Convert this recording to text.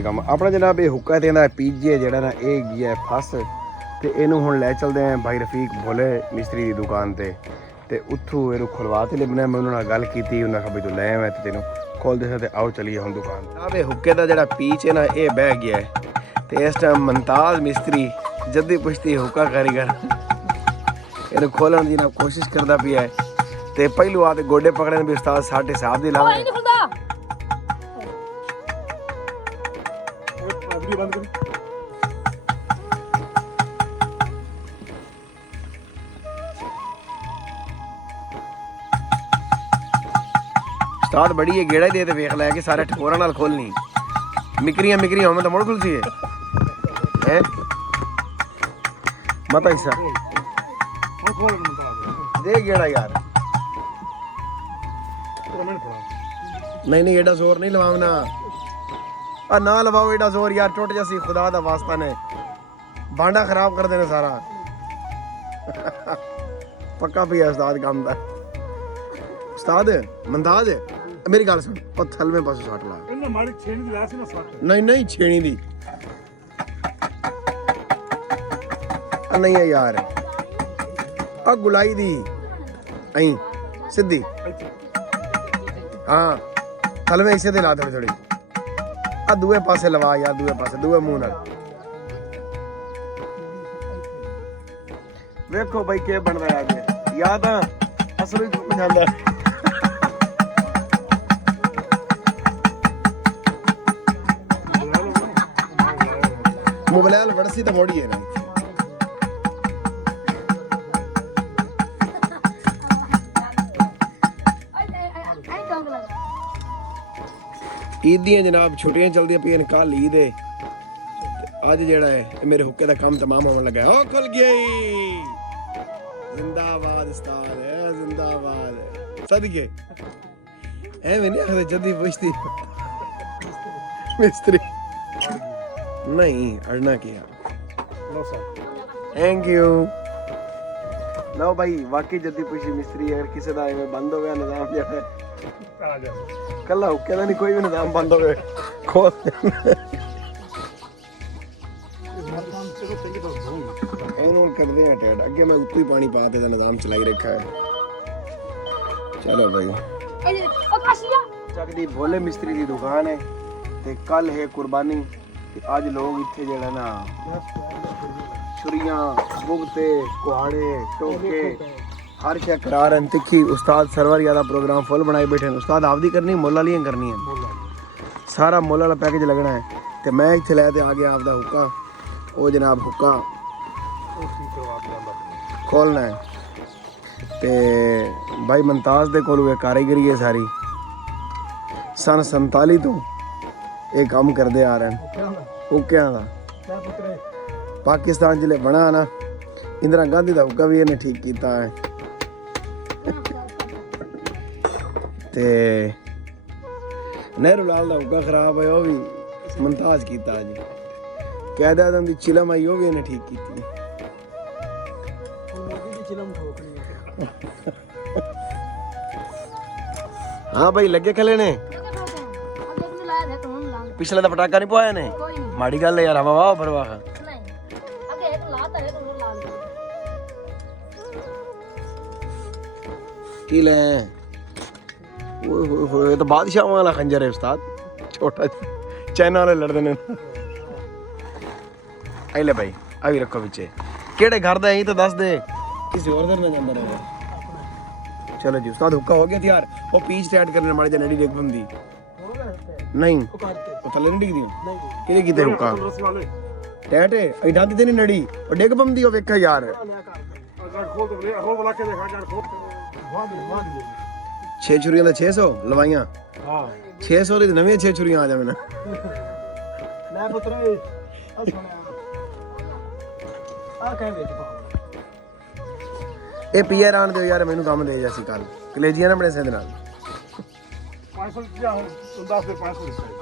ਕੰਮ ਆਪਣਾ ਜਨਾਬ ਇਹ ਹੁੱਕਾ ਤੇ ਇਹਦਾ ਪੀਜੇ ਜਿਹੜਾ ਨਾ ਇਹ ਗਿਆ ਫਸ ਤੇ ਇਹਨੂੰ ਹੁਣ ਲੈ ਚਲਦੇ ਆਂ ਭਾਈ ਰਫੀਕ ਭੋਲੇ ਮਿਸਤਰੀ ਦੀ ਦੁਕਾਨ ਤੇ ਉੱਥੋਂ ਇਹਨੂੰ ਖੁਲਵਾ ਤੇ ਲੈਣਾ। ਮੈਂ ਉਹਨਾਂ ਨਾਲ ਗੱਲ ਕੀਤੀ, ਉਹਨਾਂ ਕਹਾ ਵੀ ਤੂੰ ਲੈ ਆਵੇਂ ਤੇ ਤੈਨੂੰ ਖੋਲ ਦੇ ਤੇ ਆਓ ਚਲੀਏ ਹੁਣ ਦੁਕਾਨ। ਜਨਾਬ ਇਹ ਹੁੱਕੇ ਦਾ ਜਿਹੜਾ ਪੀਚ ਹੈ ਨਾ ਇਹ ਬਹਿ ਗਿਆ ਹੈ ਤੇ ਇਸ ਟਾਈਮ ਮੁਮਤਾਜ਼ ਮਿਸਤਰੀ ਜੱਦੀ ਪੁਸ਼ਤੀ ਹੁੱਕਾ ਕਾਰੀਗਰ ਇਹਨੂੰ ਖੋਲਣ ਦੀ ਨਾ ਕੋਸ਼ਿਸ਼ ਕਰਦਾ ਪਿਆ ਹੈ ਤੇ ਪਹਿਲੂ ਆ ਤੇ ਗੋਡੇ ਪਕੜਨ ਵੀ ਉਸਤਾਦ ਸਾਡੇ ਹਿਸਾਬ ਦੀ ਲਾਵੇ। ਉਸਤਾਦ ਬੜੀ ਹੈ ਗੇੜਾ ਦੇ ਤੇ ਵੇਖ ਲੈ ਕੇ ਸਾਰੇ ਠੋਰਾਂ ਨਾਲ ਖੋਲਣੀ ਮਿਕਰੀਆਂ ਹੋਵੇਂ ਤਾਂ ਮੁੜ ਖੁੱਲਦੀ ਹੈ ਮਤਾ ਹਿੱਸਾ ਦੇ ਗੇੜਾ ਯਾਰ। ਨਹੀਂ एडा जोर नहीं लवाना आ ना लवाओ एडा जोर यार, टूट जैसी खुदा दा वास्ता ने भांडा खराब कर देना सारा। पक्का भी है उस्ताद काम दा। उस्ताद मंदाज मेरी गल सुन ओ थल में पासों सट ला इन्ना मारी छेणी दी लासी ना सट नहीं छेणी दी नहीं है यार आ गुलाई दी आई सीधी हाँ थल में इसे दे ला थोड़ी आ दूए पासे लवा यार, दूए पासे दूए मुंह नाल वेखो भाई के बनदा है अगे या तां असली घुम जांदा मोबाइल वड़सी तो मोड़ी है ना ईद दी जनाब छुट्टियां चलदी पियां कल ईद है अज जेड़ा है मेरे हुक्के दा काम तमाम होने लगा है। ओ खुल गई जिंदाबाद उस्ताद है जिंदाबाद सदके है मैंने आखदे जदी पुछती मिस्त्री नहीं अड़ना किया लो सर थैंक यू लो भाई वाकई जदी पुछी मिस्त्री अगर किसी दा बंद हो गया निजाम जेड़ा आ जा कल्ला हुक्के दा नहीं कोई भी निजाम बंद हो गए खोल ਇਹਨੂੰ ਕਰਦੇ ਆ ਟੈਡ ਅੱਗੇ ਮੈਂ ਉੱਤੋਂ ਹੀ ਪਾਣੀ ਪਾ ਦੇ ਦਾ ਨਿਜ਼ਾਮ ਚਲਾਈ ਰੱਖਾ ਹੈ। ਚਲੋ ਭਾਈ ਚੱਕਦੀ ਭੋਲੇ ਮਿਸਤਰੀ ਦੀ ਦੁਕਾਨ ਹੈ ਤੇ ਕੱਲ ਹੈ ਕੁਰਬਾਨੀ ਤੇ ਅੱਜ ਲੋਕ ਇੱਥੇ ਜਿਹੜਾ ਨਾ ਛੁਰੀਆਂ ਬੁਗਤੇ ਕੁਹਾੜੇ ਟੋਕੇ हर शे करा रहे हैं। तिखी उस्ताद सरवर यादा प्रोग्राम फुल बनाए बैठे हैं। उस्ताद आपदी करनी मुल वाली करनी है, सारा मुल वाला पैकेज लगना है। तो मैं इत्थे लैके आ गया आपदा हुक्का वो जनाब हुक्का खोलना है ते भाई मुमताज दे कोल कारीगरी है सारी सन 47 तो ये काम करते आ रहे हैं हुक्कियां दा। पाकिस्तान जिले बना ना इंदिरा गांधी का हुक्का भी इन्हें ठीक किया है ते नेहरू लाल का हुक्का खराब है वो भी मुमताज किया अज। कैद आदम की चिलम आई वो भी इन्हें ठीक की। हाँ भाई लगे खले ने पिछले तो पटाखा नहीं पाया ने माड़ी गल है यार हवा वाह परवाह की ले ये तो बादशाह वाला खंजर है उस्ताद छोटा चाइना वाले लड़ते ने। आई ले भाई अभी रखो पीछे केड़े घर दा यही तो दस दे किसी और दर ना जांदा रहे। चलो जी उस्ताद हुक्का हो गया तैयार। वो पीच टाइट करने माड़ी जा नडी देख बंदी नहीं वो थले नहीं डिगदी केड़े कीते हुक्का टाइट है अई डांदी ते नहीं नडी और डिग बंदी ओ वेखा यार खोल बुला के देखा यार खोल 6 छुरियां दा 600 लवाइयां हां 600 दी नवी 6 छुरियां आ जावे ना मैं पुत्र आ सुनिया आ कह वेच पा ए पीआर आन दे यार मेनू काम दे जैसी कल कलेजियां ना बने सेंद नाल 500 10 फिर 500